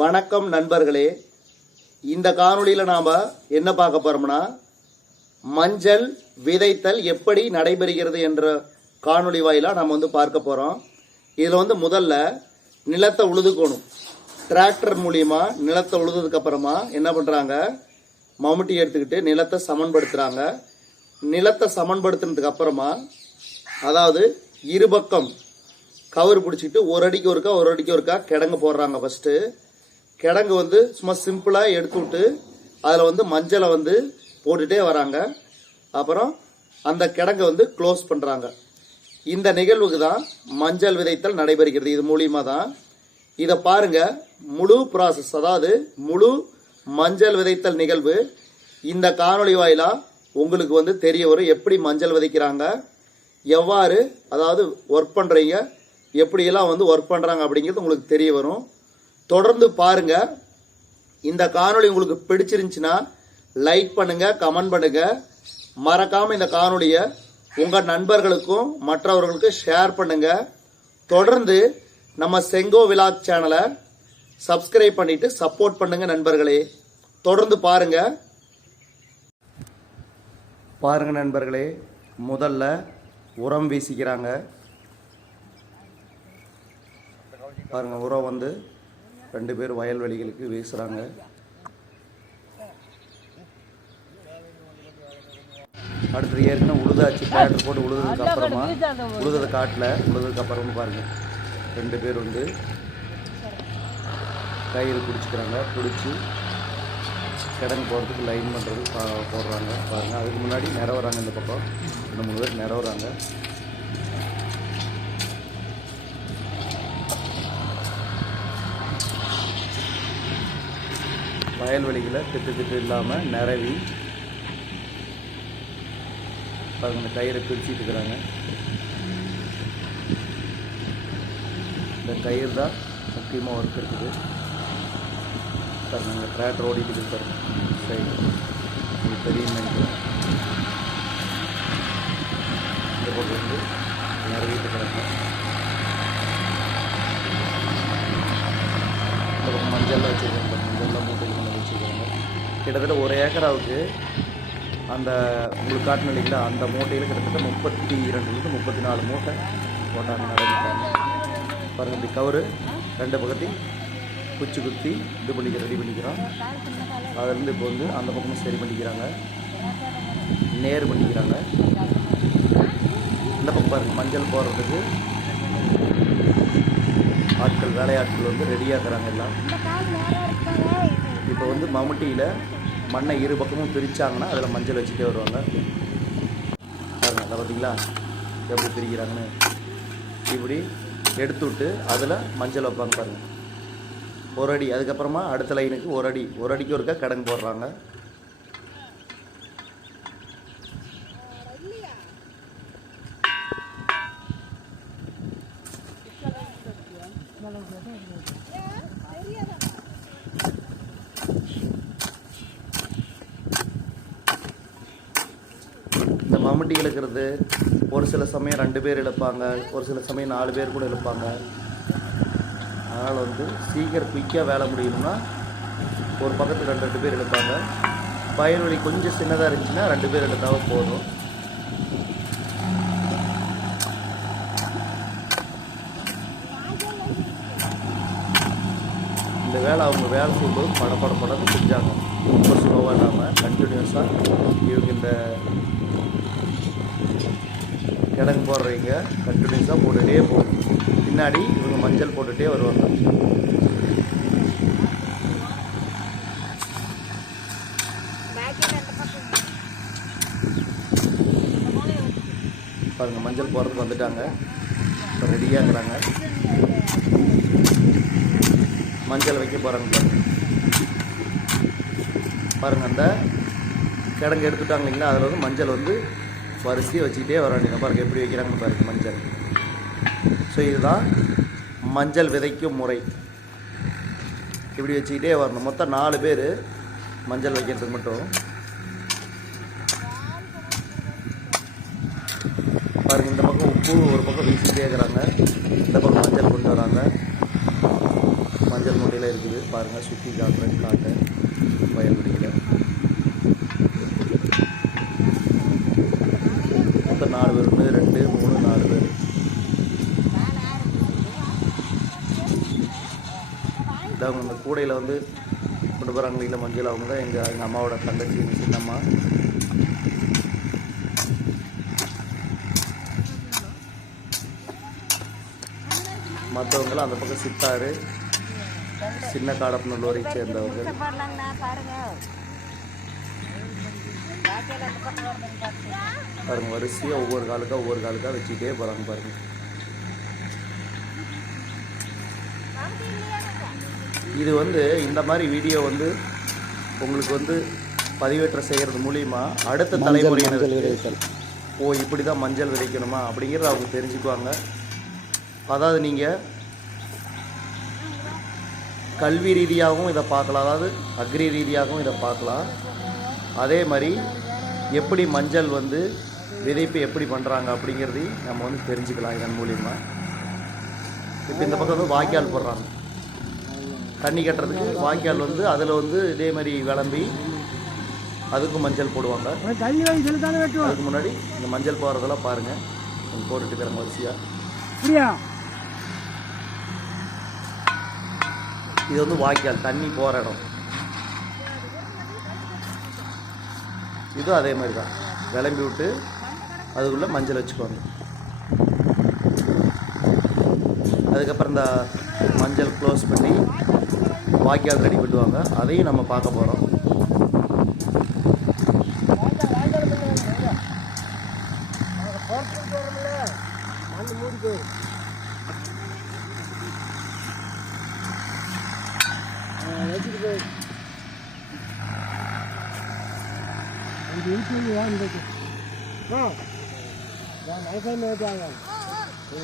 வணக்கம் நண்பர்களே. இந்த காணொலியில் நாம் என்ன பார்க்க போறோம்னா மஞ்சள் விதைத்தல் எப்படி நடைபெறுகிறது என்ற காணொளி வாயிலாக நம்ம வந்து பார்க்க போகிறோம் இதில் வந்து முதல்ல நிலத்தை உழுதுக்கணும். டிராக்டர் மூலியமா நிலத்தை உழுதுக்கு அப்புறமா என்ன பண்ணுறாங்க மம்முட்டி எடுத்துக்கிட்டு நிலத்தை சமன்படுத்துகிறாங்க நிலத்தை சமன்படுத்தினதுக்கு அப்புறமா அதாவது இருபக்கம் கவர் பிடிச்சிட்டு ஒரு அடிக்கு ஒருக்கா ஒரு அடிக்கு ஒருக்கா கிடங்கு போடுறாங்க ஃபஸ்ட்டு கிடங்கு வந்து சும்மா சிம்பிளாக எடுத்து விட்டு அதில் வந்து மஞ்சளை வந்து போட்டுகிட்டே வராங்க. அப்புறம் அந்த கிடங்கை வந்து க்ளோஸ் பண்ணுறாங்க இந்த நிகழ்வுக்கு தான் மஞ்சள் விதைத்தல் நடைபெறுகிறது. இது மூலியமாக தான். இதை பாருங்கள் முழு ப்ராசஸ் அதாவது முழு மஞ்சள் விதைத்தல் நிகழ்வு இந்த காணொளி வாயிலாக உங்களுக்கு வந்து தெரிய வரும். எப்படி மஞ்சள் விதைக்கிறாங்க எவ்வாறு அதாவது ஒர்க் பண்ணுறீங்க எப்படியெல்லாம் வந்து ஒர்க் பண்ணுறாங்க அப்படிங்கிறது உங்களுக்கு தெரிய வரும். தொடர்ந்து பாருங்க. இந்த காணொளி உங்களுக்கு பிடிச்சிருந்துச்சுன்னா லைக் பண்ணுங்க கமெண்ட் பண்ணுங்க. மறக்காம இந்த காணொலியை உங்க நண்பர்களுக்கும் மற்றவர்களுக்கும் ஷேர் பண்ணுங்க. தொடர்ந்து நம்ம செங்கோ விலாக் சேனலை சப்ஸ்கிரைப் பண்ணிட்டு சப்போர்ட் பண்ணுங்க நண்பர்களே. தொடர்ந்து பாருங்க. பாருங்க நண்பர்களே முதல்ல உரம் வீசிக்கிறாங்க. பாருங்க உரம் வந்து ரெண்டு பேர் வயல்வெளிகளுக்கு வீசுறாங்க. அடுத்தது ஏற்கனவே உழுதாச்சு டிராக்டர் போட்டு உழுதுக்கு அப்புறமா உழுததை காட்டில் உழுதுக்கு அப்புறமா பாருங்க. ரெண்டு பேர் வந்து கயிறு பிடிச்சிக்கிறாங்க பிடிச்சி கிடங்கு போகிறதுக்கு லைன் பண்ணுறது பா போடுறாங்க. பாருங்கள் அதுக்கு முன்னாடி நிறவுறாங்க இந்த பக்கம். ரெண்டு மூணு பேர் நிறவுறாங்க வயல்வெளிகளை திட்டு திட்டு இல்லாமல் நிறவி பாருங்க கயிறை பிரிச்சுட்டு இருக்கிறாங்க. இந்த கயிறு தான் முக்கியமாக ஒர்க் இருக்குது. பாருங்க இங்கே டிராக்டர் ஓடிக்கிட்டு இருக்கு பாருங்க சைடு உங்களுக்கு தெரியும் நினைக்கிறேன் இந்த பக்கம் வந்து நிறவிட்டு இருக்கிறாங்க இந்த பக்கம் மஞ்சள்லாம் வச்சுருக்காங்க மஞ்சள்லாம் மூட்டைக்கு கிட்டத்தட்ட ஒரு ஏக்கராவுக்கு அந்த உங்களுக்கு காட்டின இல்லைங்களா? அந்த மூட்டையில் கிட்டத்தட்ட முப்பத்தி இரண்டுலேருந்து முப்பத்தி நாலு மூட்டை போட்டாங்க நடந்துட்டாங்க. பாருங்கள் இப்படி கவரு ரெண்டு பக்கத்தையும் குச்சி குத்தி இது பண்ணிக்க ரெடி பண்ணிக்கிறோம். அதுலேருந்து இப்போ வந்து அந்த பக்கமும் சரி பண்ணிக்கிறாங்க. நேர் பண்ணிக்கிறாங்க. இந்த பக்கம் பாருங்கள் மஞ்சள் போடுறதுக்கு ஆட்கள் வேலையாட்கள் வந்து ரெடியாக்குறாங்க எல்லாம். இப்போ வந்து மம்முட்டியில் மண்ணை இரு பக்கமும் பிரித்தாங்கன்னா அதில் மஞ்சள் வச்சுட்டே வருவாங்க. பாருங்க அதை பார்த்தீங்களா எப்படி பிரிக்கிறாங்கன்னு. இப்படி எடுத்து விட்டு அதில் மஞ்சள் வைப்பாங்க பாருங்கள் ஒரு அடி அதுக்கப்புறமா அடுத்த லைனுக்கு ஒரு அடி. ஒரு அடிக்கு ஒருக்கா கடன் போடுறாங்க இந்த மம்முட்டி இழுக்கிறது ஒரு சில சமயம் ரெண்டு பேர் இழுப்பாங்க. ஒரு சில சமயம் நாலு பேர் கூட இழுப்பாங்க. அதனால் வந்து சீக்கிரம் குயிக்காக வேலை முடியணும்னா ஒரு பக்கத்தில் ரெண்டு ரெண்டு பேர் இழுப்பாங்க. வயல்வெளி கொஞ்சம் சின்னதாக இருந்துச்சுன்னா ரெண்டு பேர் இழுத்தாவும் போதும். இந்த வேலை அவங்க வேலை செய்யும்போது பட பட படம் செஞ்சாங்க. ரொம்ப ஸ்லோவாக இல்லாமல் கண்டினியூஸாக இவங்க இந்த கிடங்கு போடுறவங்க கண்டினியூஸாக போட்டுகிட்டே போகும் பின்னாடி இவங்க மஞ்சள் போட்டுகிட்டே வருவாங்க. பாருங்கள் மஞ்சள் போடுறதுக்கு வந்துட்டாங்க. இப்போ ரெடியாகிறாங்க மஞ்சள் வைக்க போகிறாங்க பாருங்க. பாருங்கள் அந்த கிடங்கு எடுத்துட்டாங்க இல்லைங்களா? அதில் வந்து மஞ்சள் வந்து வரிசையை வச்சுக்கிட்டே வர வேண்டியது. பாருங்கள் எப்படி வைக்கிறாங்கன்னு பாருங்க மஞ்சள். ஸோ இதுதான் மஞ்சள் விதைக்கும் முறை. இப்படி வச்சுக்கிட்டே வரணும். மொத்தம் நாலு பேர் மஞ்சள் வைக்கிறதுக்கு மட்டும். பாருங்க இந்த பக்கம் உப்பு ஒரு பக்கம் வீசிட்டே இருக்கிறாங்க. இந்த பக்கம் மஞ்சள் கொண்டு வராங்க. மஞ்சள் மூட்டை இருக்குது. பாருங்கள் சுற்றி காட்டுறேன் காட்டு வயல்வெளியில் மொத்தம் நாலு பேர் ஒன்று ரெண்டு மூணு நாலு பேர் அவங்க இந்த கூடையில் வந்து கொண்டு போகிறாங்க இல்லை மஞ்சள் அவங்க தான் எங்கள் எங்கள் அம்மாவோட தங்கச்சி எங்கள் சின்னம்மா. மற்றவங்களாம் அந்த பக்கம் சித்தாறு சின்ன காடப்பநல்லூரை சேர்ந்தவங்க. போடலாங்கண்ணா பாருங்க வரிசையாக ஒவ்வொரு காலுக்காக ஒவ்வொரு காலுக்காக வச்சுக்கிட்டே போகிறாங்க பாருங்கள் இது வந்து இந்த மாதிரி வீடியோ வந்து உங்களுக்கு வந்து பதிவேற்றம் செய்கிறது மூலிமா அடுத்த தலைமுறையினருக்கு ஓ இப்படி தான் மஞ்சள் விதைக்கணுமா அப்படிங்கிறத அவங்க தெரிஞ்சுக்குவாங்க. அதாவது நீங்கள் கல்வி ரீதியாகவும் இதை பார்க்கலாம். அதாவது அக்ரி ரீதியாகவும் இதை பார்க்கலாம். அதே மாதிரி எப்படி மஞ்சள் வந்து விதைப்பு எப்படி பண்ணுறாங்க அப்படிங்கிறதையும் நம்ம வந்து தெரிஞ்சுக்கலாம் இதன் மூலிமா இப்போ இந்த பக்கம் வந்து வாய்க்கால் போடுறாங்க. தண்ணி கட்டுறதுக்கு வாய்க்கால் வந்து அதில் வந்து இதே மாதிரி விளம்பி அதுக்கும் மஞ்சள் போடுவாங்க. அதுக்கு முன்னாடி இந்த மஞ்சள் போடுறதெல்லாம் பாருங்கள் போட்டுட்டு இருக்கிறாங்க வரிசையாக இது வந்து வாய்க்கால் தண்ணி போகிற இடம். இதுவும் அதே மாதிரி தான். விளம்பி விட்டு அதுக்குள்ளே மஞ்சள் வச்சுக்குவாங்க. அதுக்கப்புறம் இந்த மஞ்சள் க்ளோஸ் பண்ணி வாய்க்கால் ரெடி பண்ணுவாங்க அதையும் நம்ம பார்க்க போகிறோம்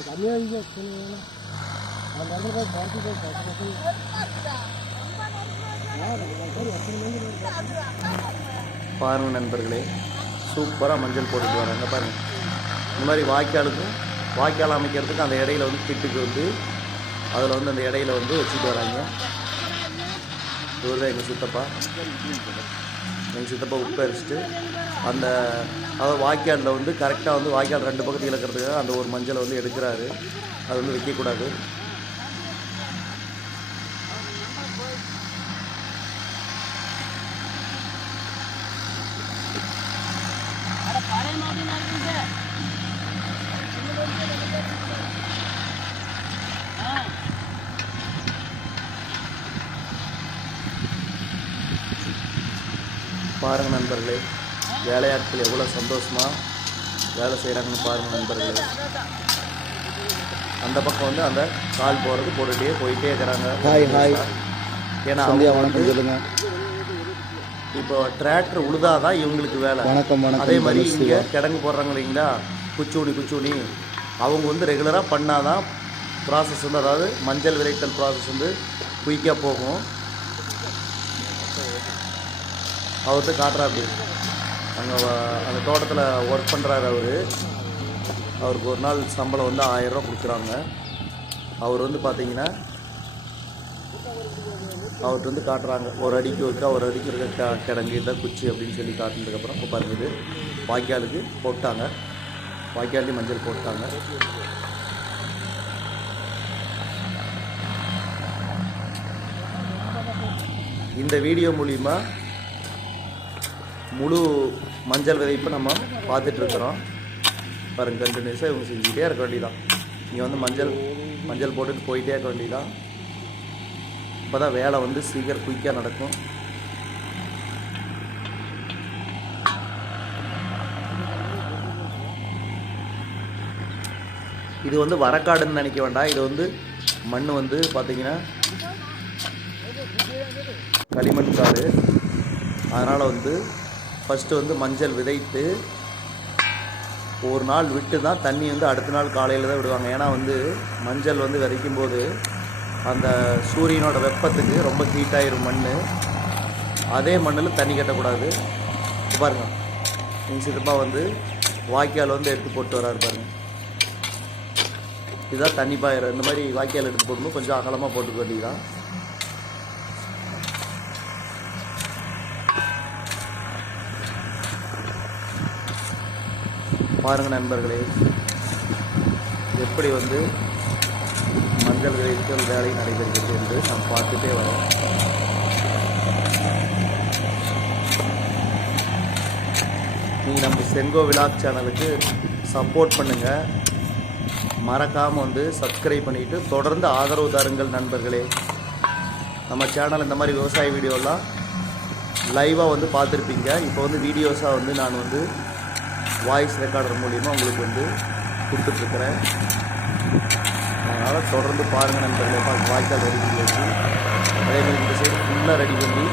கம்மியாக அந்த இடத்துல போய் பார்த்து போய் பாருங்கள் பாருங்க நண்பர்களே சூப்பராக மஞ்சள் போட்டுட்டு வராங்க பாருங்கள் இந்த மாதிரி வாய்க்காலுக்கும் வாய்க்கால் அமைக்கிறதுக்கு அந்த இடையில வந்து திட்டுக்கு வந்து அதில் வந்து அந்த இடையில வந்து வச்சுட்டு வராங்க. இவர் தான் எங்கள் சித்தப்பா. எங்கள் சித்தப்பா உப்பு அரிச்சிட்டு அந்த அதாவது வாய்க்காலில் வந்து கரெக்டாக வந்து வாய்க்கால் ரெண்டு பக்கத்தில் இழக்கிறதுக்காக அந்த ஒரு மஞ்சளை வந்து எடுக்கிறாரு. அது வந்து வைக்கக்கூடாது பாருங்க நண்பர்களே வேலையாட்கள் எவ்வளோ சந்தோஷமாக வேலை செய்கிறாங்கன்னு பாருங்க நண்பர்களே. அந்த பக்கம் வந்து அந்த கால் போகிறது போட்டுகிட்டே போயிட்டே இருக்கிறாங்க. Hi, hi. ஏன்னா அவங்க வணக்கம் வந்து சொல்லுங்க. இப்போ டிராக்டர் உழுதாதான் இவங்களுக்கு வேலை. வணக்கம் வணக்கம். அதே மாதிரி இங்கே கிடங்கு போடுறாங்க இல்லைங்களா? குச்சூனி குச்சூனி. அவங்க வந்து ரெகுலராக பண்ணாதான் ப்ராசஸ் வந்து அதாவது மஞ்சள் விளைத்தல் ப்ராசஸ் வந்து குயிக்காக போகும். அவர்கிட்ட காட்டுறாரு அங்கே அந்த தோட்டத்தில் ஒர்க் பண்ணுறாரு அவர். அவருக்கு ஒரு நாள் சம்பளம் வந்து ஆயிரரூவா கொடுக்குறாங்க. அவர் வந்து பார்த்தீங்கன்னா அவர்கிட்ட வந்து காட்டுறாங்க. ஒரு அடிக்கு இருக்கா ஒரு அடிக்கு இருக்க க கிடங்கு இதான் குச்சி அப்படின்னு சொல்லி காட்டினதுக்கப்புறம் இப்போ பாருங்க இது வாய்க்காலுக்கு போட்டாங்க. வாய்க்காலையும் மஞ்சள் போட்டாங்க. இந்த வீடியோ மூலிமா முழு மஞ்சள் விதைப்பை நம்ம பார்த்துட்ருக்குறோம். பாருங்க கண்டினியூஸாக இவங்க செஞ்சுக்கிட்டே இருக்க வேண்டியதான் இங்கே வந்து மஞ்சள் மஞ்சள் போட்டுட்டு போயிட்டே இருக்க வேண்டியதான் இப்போ தான் வேலை வந்து சீக்கிரம் குயிக்காக நடக்கும். இது வந்து வரக்காடுன்னு நினைக்க வேண்டாம். இது வந்து மண் வந்து பார்த்தீங்கன்னா களிமண் காடு. அதனால் வந்து ஃபஸ்ட்டு வந்து மஞ்சள் விதைத்து ஒரு நாள் விட்டு தான் தண்ணி வந்து அடுத்த நாள் காலையில் தான் விடுவாங்க. ஏன்னா வந்து மஞ்சள் வந்து விதைக்கும் போது அந்த சூரியனோட வெப்பத்துக்கு ரொம்ப ஹீட் மண் அதே மண்ணில் தண்ணி கட்டக்கூடாது. பாருங்கள் பாருங்க. எங்கள் சித்தப்பா வந்து வாய்க்கால் வந்து எடுத்து போட்டு வராரு பாருங்க. இதுதான் தண்ணி பாயிரம். இந்த மாதிரி வாய்க்கால் எடுத்து போடும்போது கொஞ்சம் அகலமாக போட்டுக்க வேண்டியதான் பாருங்கள் நண்பர்களே. எப்படி வந்து மஞ்சள் விளைச்சல் வேலை நடைபெறுகிறது என்று நாம் பார்த்துட்டே வரோம். நீங்கள் நம்ம செங்கோ விலாக் சேனலுக்கு சப்போர்ட் பண்ணுங்கள் மறக்காமல் வந்து சப்ஸ்கிரைப் பண்ணிவிட்டு தொடர்ந்து ஆதரவு தாருங்கள் நண்பர்களே. நம்ம சேனல் இந்த மாதிரி விவசாய வீடியோலாம் லைவாக வந்து பார்த்துருப்பீங்க. இப்போ வந்து வீடியோஸாக வந்து நான் வந்து வாய்ஸ் ரெக்கார்டர் மூலிமா உங்களுக்கு வந்து கொடுத்துட்ருக்குறேன். அதனால் தொடர்ந்து பாருங்கள் நண்பர்களே வாய்க்கால் ரெடி பண்ணி வச்சு. அதேமாதிரி இந்த சைடு ஃபுல்லாக ரெடி பண்ணி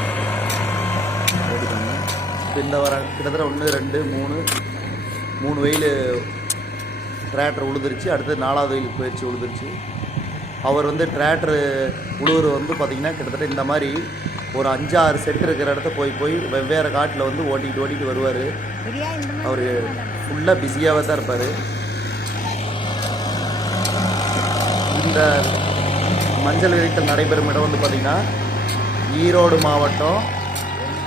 ரெடி பண்ணேன் இப்போ இந்த வர கிட்டத்தட்ட ஒன்று ரெண்டு மூணு மூணு வெயில் டிராக்டர் உழுதுருச்சு. அடுத்து நாலாவது வெயிலுக்கு போயிடுச்சு உழுதுருச்சு. அவர் வந்து டிராக்டர் உழுவுற வந்து பார்த்திங்கன்னா கிட்டத்தட்ட இந்த மாதிரி ஒரு அஞ்சாறு செட் இருக்கிற இடத்த போய் போய் வெவ்வேறு காட்டில் வந்து ஓட்டிகிட்டு ஓட்டிகிட்டு வருவார். அவர் ஃபுல்லாக பிஸியாகவே தான் இருப்பார். இந்த மஞ்சள் விதைத்தல் நடைபெறும் இடம் வந்து பார்த்திங்கன்னா ஈரோடு மாவட்டம்.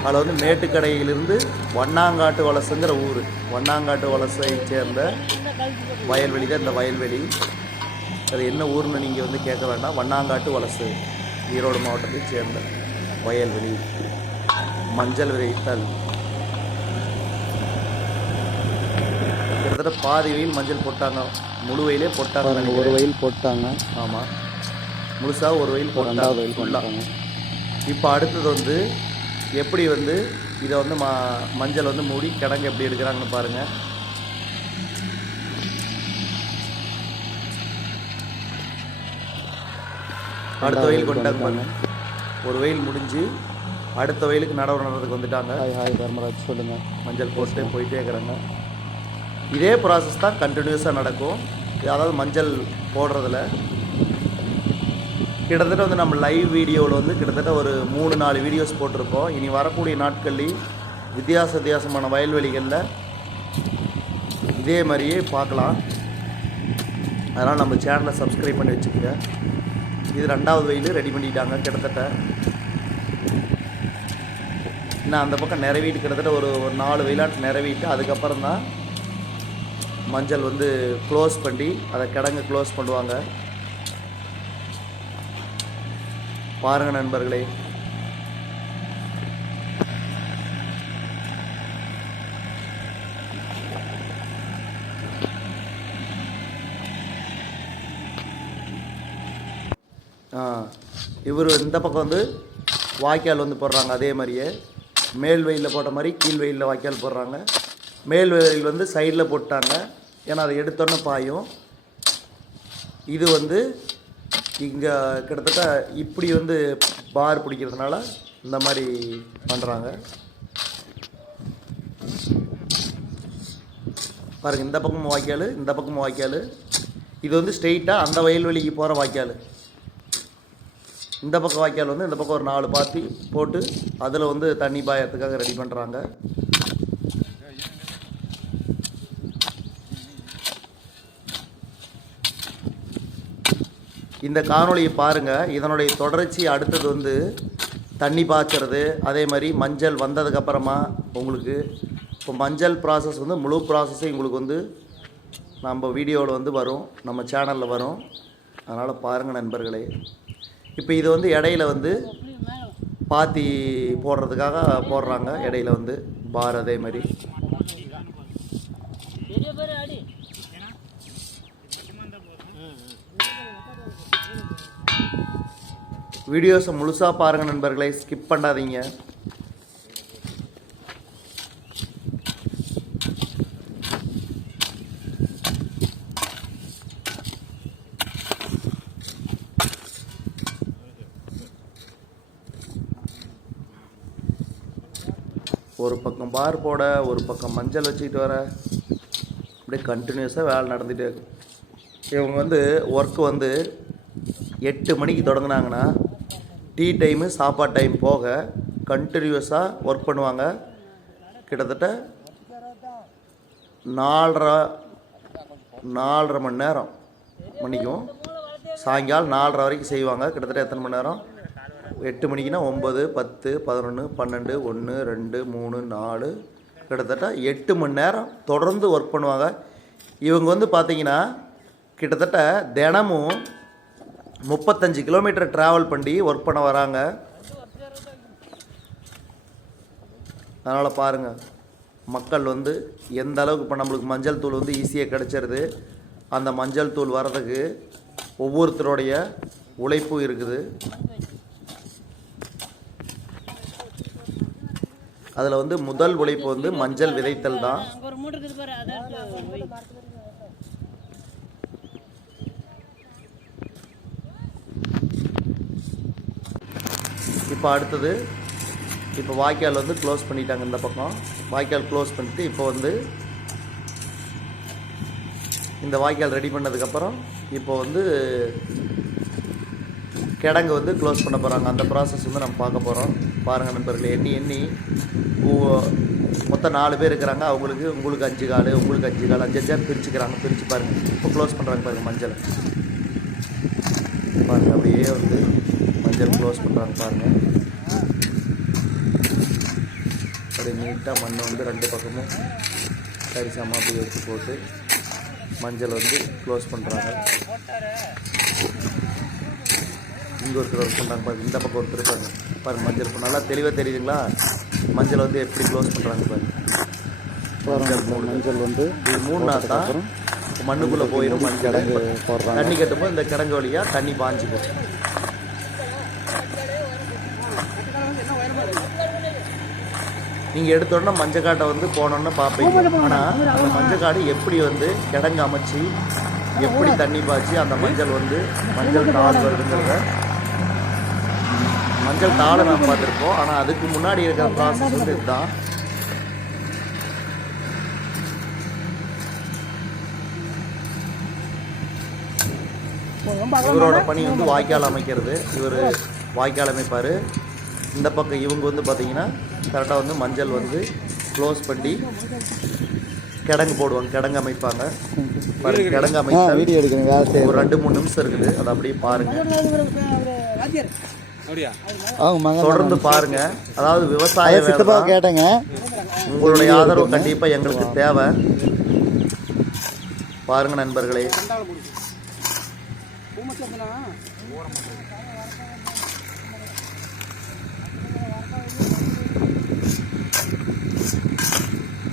அதில் வந்து மேட்டுக்கடையிலிருந்து வண்ணாங்காட்டு வலசுங்கிற ஊர். வண்ணாங்காட்டு வலசை சேர்ந்த வயல்வெளி தான் இந்த வயல்வெளி. அது என்ன ஊர்னு நீங்கள் வந்து கேட்க வேண்டாம். வண்ணாங்காட்டு வலசு ஈரோடு மாவட்டத்தை சேர்ந்த வயல்வெளி மஞ்சள் விதைத்தல். கிட்டத்தட்ட பாதி வெயில் மஞ்சள் போட்டாங்க. முழு வெயிலே போட்டாங்க ஒரு வெயில் போட்டாங்க. ஆமாம் முழுசாக ஒரு வெயில் போட்டாங்க வெயில் போட்டாங்க. இப்போ அடுத்தது வந்து எப்படி வந்து இதை வந்து மா மஞ்சள் வந்து மூடி கிடங்கு எப்படி எடுக்கிறாங்கன்னு பாருங்கள் அடுத்த வெயில் கொண்டாங்க ஒரு வெயில் முடிஞ்சு அடுத்த வெயிலுக்கு நடவு நடுறதுக்கு வந்துட்டாங்க. ஹாய் ஹாய் தர்மராஜ் சொல்லுங்கள் மஞ்சள் போட்டு போயிட்டே இருக்கிறாங்க. இதே ப்ராசஸ் தான் கண்டினியூஸாக நடக்கும். அதாவது மஞ்சள் போடுறதுல. கிட்டத்தட்ட வந்து நம்ம லைவ் வீடியோவில் வந்து கிட்டத்தட்ட ஒரு மூணு நாலு வீடியோஸ் போட்டிருக்கோம். இனி வரக்கூடிய நாட்கள்லேயும் வித்தியாச வித்தியாசமான வயல்வெளிகளில் இதே மாதிரியே பார்க்கலாம். அதனால் நம்ம சேனலை சப்ஸ்கிரைப் பண்ணி வச்சுக்கோங்க. இது ரெண்டாவது வயல் ரெடி பண்ணிட்டாங்க கிட்டத்தட்ட. இன்னும் அந்த பக்கம் நிறவிட்டு கிட்டத்தட்ட ஒரு ஒரு நாலு வயலாட்டு நிறவிட்டு அதுக்கப்புறம் தான் மஞ்சள் வந்து க்ளோஸ் பண்ணி அதை கிடங்கு க்ளோஸ் பண்ணுவாங்க. பாருங்கள் நண்பர்களே இவர் இந்த பக்கம் வந்து வாய்க்கால் வந்து போடுறாங்க அதே மாதிரியே. மேல் வெயிலில் போட்ட மாதிரி கீழ் வெயிலில் வாய்க்கால் போடுறாங்க. மேல் வெயில் வந்து சைடில் போட்டாங்க. ஏன்னா அதை எடுத்தோன்னே பாயும். இது வந்து இங்கே கிட்டத்தட்ட இப்படி வந்து பார் பிடிக்கிறதுனால இந்த மாதிரி பண்ணுறாங்க பாருங்கள் இந்த பக்கமும் வாய்க்கால் இந்த பக்கமும் வாய்க்கால். இது வந்து ஸ்ட்ரெயிட்டாக அந்த வயல்வெளிக்கு போகிற வாய்க்கால். இந்த பக்கம் வாய்க்கால் வந்து இந்த பக்கம் ஒரு நாலு பாத்தி போட்டு அதில் வந்து தண்ணி பாயறதுக்காக ரெடி பண்ணுறாங்க இந்த காணொளியை பாருங்கள் இதனுடைய தொடர்ச்சி அடுத்தது வந்து தண்ணி பாய்ச்சறது அதே மாதிரி மஞ்சள் வந்ததுக்கப்புறமா உங்களுக்கு இப்போ மஞ்சள் ப்ராசஸ் வந்து முழு ப்ராசஸே உங்களுக்கு வந்து நம்ம வீடியோவில் வந்து வரும். நம்ம சேனலில் வரும். அதனால் பாருங்கள் நண்பர்களே. இப்போ இது வந்து இடையில வந்து பாத்தி போடுறதுக்காக போடுறாங்க. இடையில வந்து பார் அதே மாதிரி. வீடியோஸை முழுசாக பாருங்கள் நண்பர்களை. ஸ்கிப் பண்ணாதீங்க ஒரு பக்கம் பார் போட ஒரு பக்கம் மஞ்சள் வச்சுக்கிட்டு வர. அப்படியே கண்டினியூஸாக வேலை நடந்துகிட்டே இருக்கும் இவங்க வந்து ஒர்க்கு வந்து எட்டு மணிக்கு தொடங்கினாங்கன்னா டீ டைமு சாப்பாடு டைம் போக கண்டினியூஸாக ஒர்க் பண்ணுவாங்க. கிட்டத்தட்ட நாலரை நாலரை மணி நேரம் மணிக்கும். சாயங்காலம் நாலரை வரைக்கும் செய்வாங்க. கிட்டத்தட்ட எத்தனை மணி நேரம்? எட்டு மணிக்குனா ஒம்பது பத்து பதினொன்று பன்னெண்டு ஒன்று ரெண்டு மூணு நாலு கிட்டத்தட்ட எட்டு மணி நேரம் தொடர்ந்து ஒர்க் பண்ணுவாங்க. இவங்க வந்து பார்த்தீங்கன்னா கிட்டத்தட்ட தினமும் முப்பத்தஞ்சு கிலோமீட்டர் ட்ராவல் பண்ணி ஒர்க் பண்ண வராங்க. அதனால் பாருங்கள் மக்கள் வந்து எந்த அளவுக்கு இப்போ நம்மளுக்கு மஞ்சள் தூள் வந்து ஈஸியாக கிடச்சிருது. அந்த மஞ்சள் தூள் வர்றதுக்கு ஒவ்வொருத்தருடைய உழைப்பும் இருக்குது. அதில் வந்து முதல் உழைப்பு வந்து மஞ்சள் விதைத்தல் தான். இப்போ அடுத்தது இப்போ வாய்க்கால் வந்து க்ளோஸ் பண்ணிட்டாங்க இந்த பக்கம் வாய்க்கால் க்ளோஸ் பண்ணிட்டு இப்போ வந்து இந்த வாய்க்கால் ரெடி பண்ணதுக்கப்புறம் இப்போ வந்து கிடங்கு வந்து க்ளோஸ் பண்ண போகிறாங்க அந்த ப்ராசஸ் வந்து நம்ம பார்க்க போகிறோம் பாருங்கள் நண்பர்களே எண்ணி எண்ணி. மொத்தம் நாலு பேர் இருக்கிறாங்க. அவங்களுக்கு உங்களுக்கு அஞ்சு கால் உங்களுக்கு அஞ்சு கால். அஞ்சு அஞ்சாக பிரிச்சுக்கிறாங்க. பிரித்து பாருங்கள் இப்போ க்ளோஸ் பண்ணுறாங்க பாருங்கள் மஞ்சளை. பாருங்கள் அப்படியே வந்து மஞ்சள் க்ளோஸ் பண்ணுறாங்க பாருங்கள் அப்படியே நீட்டாக மண்ணை வந்து ரெண்டு பக்கமும் சரிசமாக அப்படியே வச்சு போட்டு மஞ்சள் வந்து க்ளோஸ் பண்ணுறாங்க இங்கே ஒருத்தர் ஒர்க் பண்ணுறாங்க பாருங்க. இந்த பக்கம் ஒருத்தர் இருக்காங்க. பாருங்க மஞ்சள் இப்போ நல்லா தெளிவாக தெரியுதுங்களா? மஞ்சள் வந்து எப்படி க்ளோஸ் பண்ணுறாங்க பாருங்க. பாருங்க இந்த மஞ்சள் வந்து இது மூணு நாள் தான் மண்ணுக்குள்ளே போயிடும் மஞ்சள் போடுறாங்க. தண்ணி கட்டும்போது இந்த கிடங்கு வழியாக தண்ணி பாஞ்சுக்கும் நீங்கள் எடுத்தோடனே மஞ்சக்காட்டை வந்து போனோன்னு பார்ப்பீங்க. ஆனால் அந்த மஞ்சக்காடு எப்படி வந்து கிடங்கு அமைச்சு எப்படி தண்ணி பாய்ச்சி அந்த மஞ்சள் வந்து மஞ்சள் தாள் வருதுங்கிறத மஞ்சள் தாளை நம்ம பார்த்துருப்போம் ஆனால் அதுக்கு முன்னாடி இருக்கிற ப்ராசஸ் வந்து இதுதான். இவரோட பணி வந்து வாய்க்கால் அமைக்கிறது. இவர் வாய்க்கால் அமைப்பார். இந்த பக்கம் இவங்க வந்து பார்த்தீங்கன்னா கரெக்டாக வந்து மஞ்சள் வந்து க்ளோஸ் பண்ணி கிடங்கு போடுவாங்க. கிடங்கு அமைப்பாங்க. பாருங்க கிடங்கு அமைத்தல் வீடியோ எடுக்கணும். ஒரு ரெண்டு மூணு நிமிஷம் இருக்குது. அதை அப்படியே பாருங்க. அவங்க மகன் தொடர்ந்து பாருங்க. அதாவது விவசாய சித்தப்பா. கேட்டேங்க. உங்களுடைய ஆதரவு கண்டிப்பா எங்களுக்கு தேவை. பாருங்க நண்பர்களே.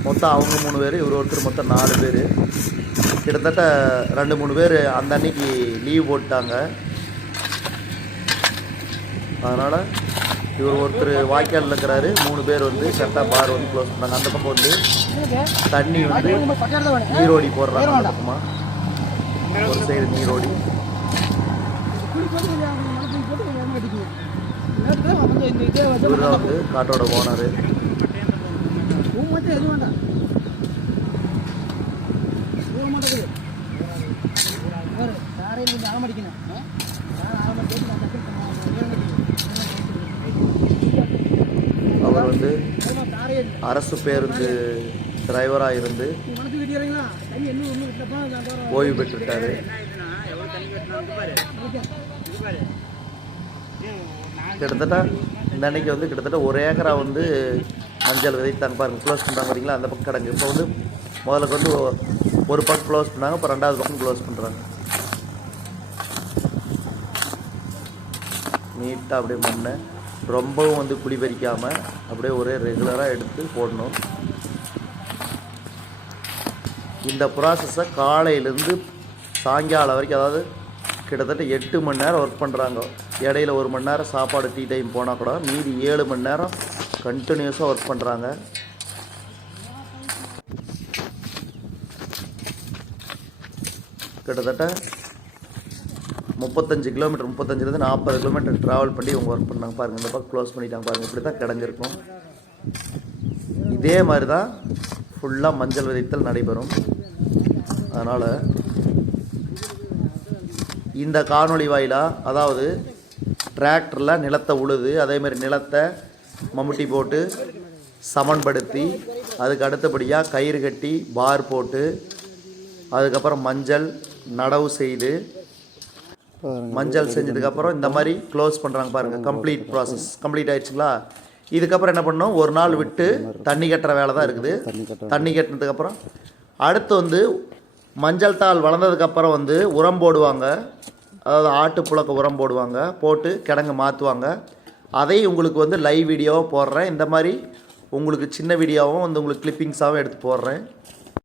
மொத்தம் அவங்க மூணு பேர் இவர் ஒருத்தர் மொத்தம் நாலு பேர். கிட்டத்தட்ட ரெண்டு மூணு பேர் அந்த அன்னைக்கு லீவ் போட்டாங்க அதனால் இவர் ஒருத்தர் வாய்க்காலில் இருக்கிறாரு. மூணு பேர் வந்து கரெக்டாக பார் வந்து க்ளோஸ் பண்ணாங்க அந்த பக்கம் வந்து தண்ணி வந்து நீரோடி போடுறாங்க. அந்த பக்கமாக ஒரு சைடு நீரோடி. இவர் தான் வந்து காட்டோட ஓனரு அவர் இருந்து அரசு பேருந்து டிரைவராக இருந்து ஓய்வு பெற்றுட்டார் கிட்டத்தட்ட இந்த அன்னைக்கு வந்து கிட்டத்தட்ட ஒரு ஏக்கரா வந்து மஞ்சள் விதைத்தாங்க பாருங்க. க்ளோஸ் பண்ணுறாங்க பார்த்தீங்களா அந்த பக்கம் கிடங்கு. இப்போ வந்து முதல்ல வந்து ஒரு பக்கம் க்ளோஸ் பண்ணாங்க இப்போ ரெண்டாவது பக்கம் க்ளோஸ் பண்ணுறாங்க நீட்டாக அப்படியே மண்ணை. ரொம்பவும் வந்து குழி பறிக்காமல் அப்படியே ஒரே ரெகுலராக எடுத்து போடணும். இந்த ப்ராசஸை காலையிலேருந்து சாயங்காலம் வரைக்கும் அதாவது கிட்டத்தட்ட எட்டு மணி நேரம் ஒர்க் பண்ணுறாங்க இடையில ஒரு மணி நேரம் சாப்பாடு டீ டைம் போனால் கூட மீதி ஏழு மணி நேரம் கண்டினியூஸாக ஒர்க் பண்ணுறாங்க கிட்டத்தட்ட முப்பத்தஞ்சு கிலோமீட்டர் முப்பத்தஞ்சுலேருந்து நாற்பது கிலோமீட்டர் ட்ராவல் பண்ணி இவங்க ஒர்க் பண்ணாங்க பாருங்கள் இந்த பக்கம் க்ளோஸ் பண்ணிட்டாங்க பாருங்கள் இப்படி தான் கிடஞ்சிருக்கும். இதே மாதிரி தான் ஃபுல்லாக மஞ்சள் விதைத்தல் நடைபெறும். அதனால் இந்த காணொளி வாயிலாக அதாவது டிராக்டரில் நிலத்தை உழுது அதேமாரி நிலத்தை மம்முட்டி போட்டு சமன்படுத்தி அதுக்கு அடுத்தபடியாக கயிறு கட்டி பார் போட்டு அதுக்கப்புறம் மஞ்சள் நடவு செய்து மஞ்சள் செஞ்சதுக்கப்புறம் இந்த மாதிரி க்ளோஸ் பண்ணுறாங்க பாருங்கள் கம்ப்ளீட் ப்ராசஸ் கம்ப்ளீட் ஆயிடுச்சுங்களா? இதுக்கப்புறம் என்ன பண்ணணும்? ஒரு நாள் விட்டு தண்ணி கட்டுற வேலை தான் இருக்குது. தண்ணி கட்டினதுக்கப்புறம் அடுத்து வந்து மஞ்சள் தாள் வளர்ந்ததுக்கப்புறம் வந்து உரம் போடுவாங்க. அதாவது ஆட்டு புழக்க உரம் போடுவாங்க. போட்டு கிடங்கு மாற்றுவாங்க அதை உங்களுக்கு வந்து லைவ் வீடியோவாக போடுறேன். இந்த மாதிரி உங்களுக்கு சின்ன வீடியோவும் வந்து உங்களுக்கு கிளிப்பிங்ஸாகவும் எடுத்து போடுறேன்.